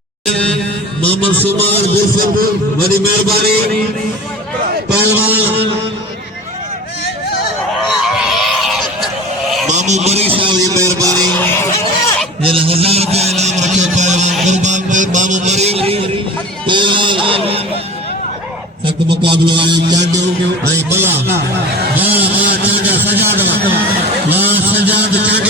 मोहम्मद सुमार गुलफरपुर बड़ी मेहरबानी पहलवान मामू मरी साहब की मेहरबानी 1000 रुपया इनाम रखे पहलवान कुर्बान पे मामू मरी पहलवान सख्त मुकाबला है जाडू भाई बला बला बला सजाद सजाद